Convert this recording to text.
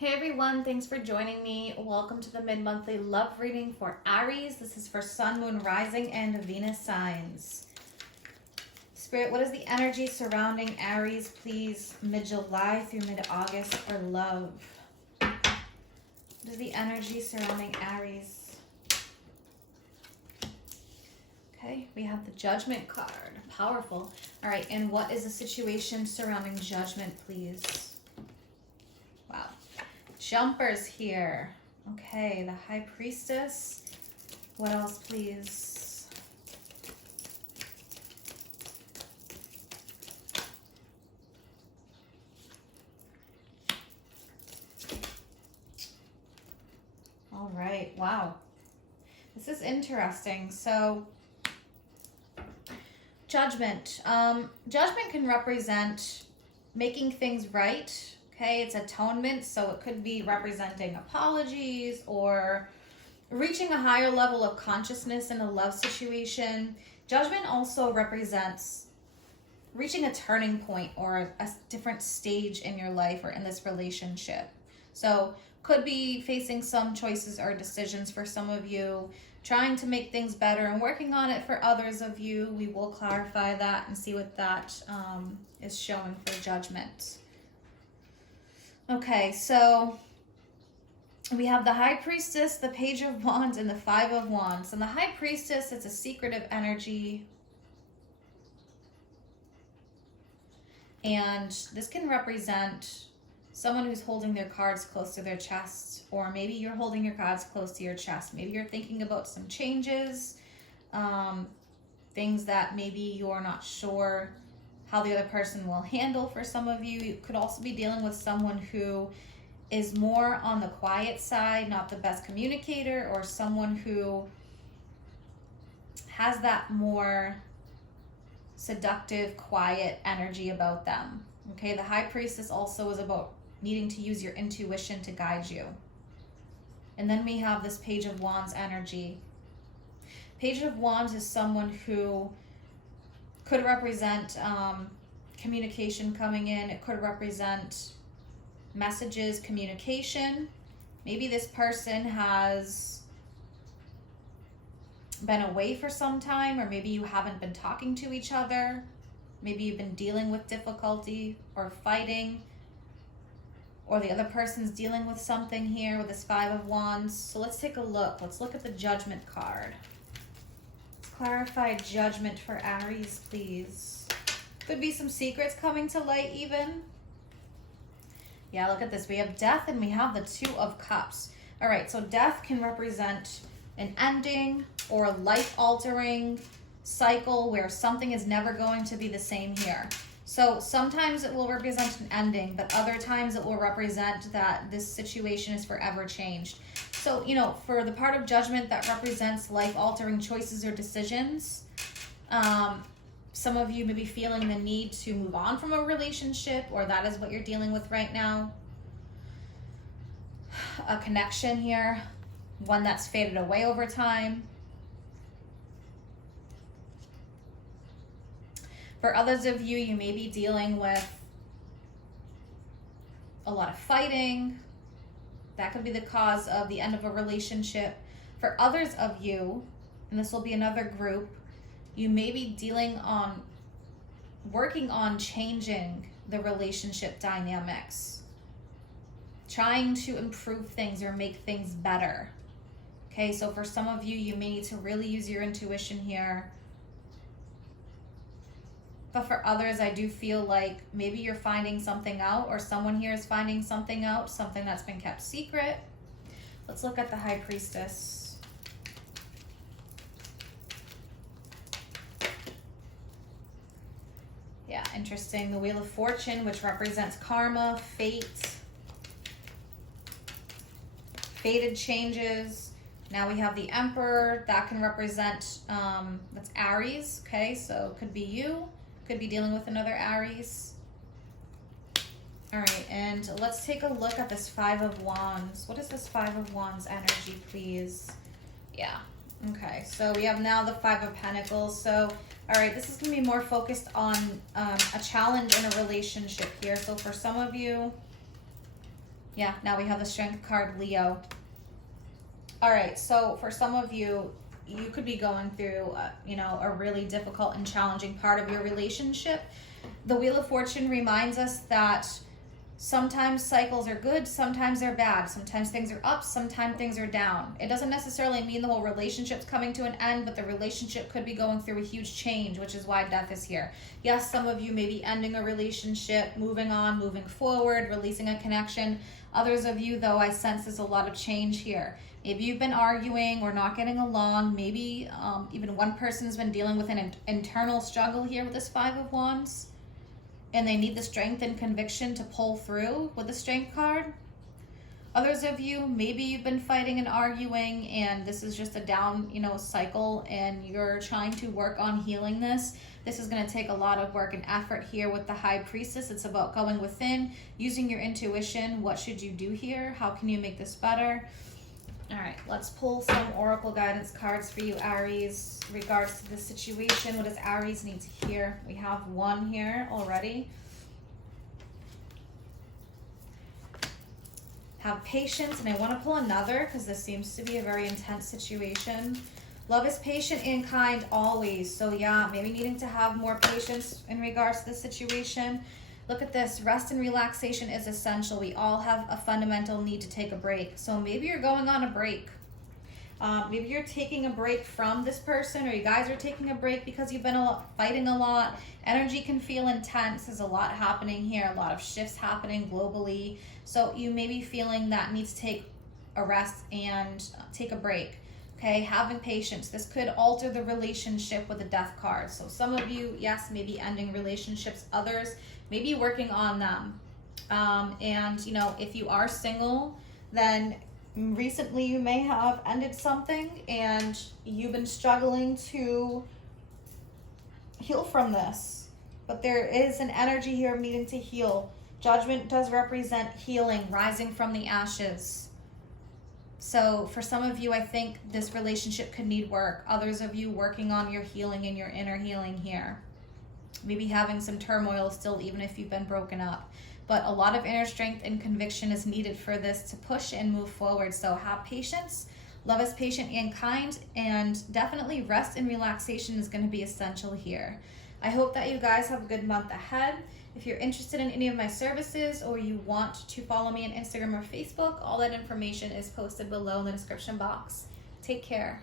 Hey everyone, thanks for joining me. Welcome to the mid-monthly love reading for Aries. This is for Sun, Moon, Rising, and Venus signs. Spirit, what is the energy surrounding Aries, please, mid-July through mid-August for love? What is the energy surrounding Aries? Okay, we have the Judgment card. Powerful. All right, and what is the situation surrounding Judgment, please? Wow. Jumpers here. Okay, the High Priestess. What else, please? All right, wow. This is interesting. So, Judgment. Judgment can represent making things right. Okay, it's atonement, so it could be representing apologies or reaching a higher level of consciousness in a love situation. Judgment also represents reaching a turning point or a different stage in your life or in this relationship. So could be facing some choices or decisions for some of you, trying to make things better and working on it for others of you. We will clarify that and see what that is showing for Judgment. Okay, so we have the High Priestess, the Page of Wands, and the Five of Wands. And the High Priestess, it's a secretive energy. And this can represent someone who's holding their cards close to their chest, or maybe you're holding your cards close to your chest. Maybe you're thinking about some changes, things that maybe you're not sure how the other person will handle. For some of you, you could also be dealing with someone who is more on the quiet side, not the best communicator, or someone who has that more seductive, quiet energy about them. Okay, the High Priestess also is about needing to use your intuition to guide you. And then we have this Page of Wands energy. Page of Wands is someone who could represent communication coming in. It could represent messages, communication. Maybe this person has been away for some time, or maybe you haven't been talking to each other. Maybe you've been dealing with difficulty or fighting, or the other person's dealing with something here with this Five of Wands. So let's take a look. Let's look at the Judgment card. Clarify Judgment for Aries, please. Could be some secrets coming to light even. Yeah, look at this. We have Death and we have the Two of Cups. All right, so Death can represent an ending or a life-altering cycle where something is never going to be the same here. So sometimes it will represent an ending, but other times it will represent that this situation is forever changed. So, you know, for the part of Judgment that represents life-altering choices or decisions, some of you may be feeling the need to move on from a relationship, or that is what you're dealing with right now. A connection here, one that's faded away over time. For others of you, you may be dealing with a lot of fighting. That could be the cause of the end of a relationship. For others of you, and this will be another group, you may be working on changing the relationship dynamics, trying to improve things or make things better. Okay, so for some of you, you may need to really use your intuition here. But for others, I do feel like maybe you're finding something out, or someone here is finding something out, something that's been kept secret. Let's look at the High Priestess. Yeah, interesting. The Wheel of Fortune, which represents karma, fate, fated changes. Now we have the Emperor. That can represent, that's Aries. Okay, so it could be you. Could be dealing with another Aries. All right, and let's take a look at this Five of Wands. What is this Five of Wands energy, please? Yeah, okay, so we have now the Five of Pentacles. So, all right, this is going to be more focused on a challenge in a relationship here. So for some of you, Yeah, now we have the Strength card, Leo. All right, so for some of you, you could be going through, a really difficult and challenging part of your relationship. The Wheel of Fortune reminds us that sometimes cycles are good, sometimes they're bad. Sometimes things are up, sometimes things are down. It doesn't necessarily mean the whole relationship's coming to an end, but the relationship could be going through a huge change, which is why death is here. Yes, some of you may be ending a relationship, moving on, moving forward, releasing a connection. Others of you, though, I sense there's a lot of change here. Maybe you've been arguing or not getting along. Maybe even one person's been dealing with an internal struggle here with this Five of Wands, and they need the strength and conviction to pull through with the Strength card. Others of you, maybe you've been fighting and arguing, and this is just a down, cycle, and you're trying to work on healing this. This is going to take a lot of work and effort here with the High Priestess. It's about going within, using your intuition. What should you do here? How can you make this better? All right, let's pull some oracle guidance cards for you, Aries, in regards to this situation. What does Aries need to hear? We have one here already. Have patience, and I want to pull another because this seems to be a very intense situation. Love is patient and kind always. So yeah, maybe needing to have more patience in regards to this situation. Look at this. Rest and relaxation is essential. We all have a fundamental need to take a break. So maybe you're going on a break. Maybe you're taking a break from this person, or you guys are taking a break because you've been fighting a lot. Energy can feel intense. There's a lot happening here, a lot of shifts happening globally. So you may be feeling that need to take a rest and take a break. Okay, having patience. This could alter the relationship with the Death card. So some of you, yes, maybe ending relationships. Others, maybe working on them. And if you are single, then recently you may have ended something and you've been struggling to heal from this. But there is an energy here of needing to heal. Judgment does represent healing, rising from the ashes. So for some of you, I think this relationship could need work. Others of you working on your healing and your inner healing here. Maybe having some turmoil still, even if you've been broken up. But a lot of inner strength and conviction is needed for this to push and move forward. So have patience. Love is patient and kind. And definitely rest and relaxation is going to be essential here. I hope that you guys have a good month ahead. If you're interested in any of my services, or you want to follow me on Instagram or Facebook, all that information is posted below in the description box. Take care.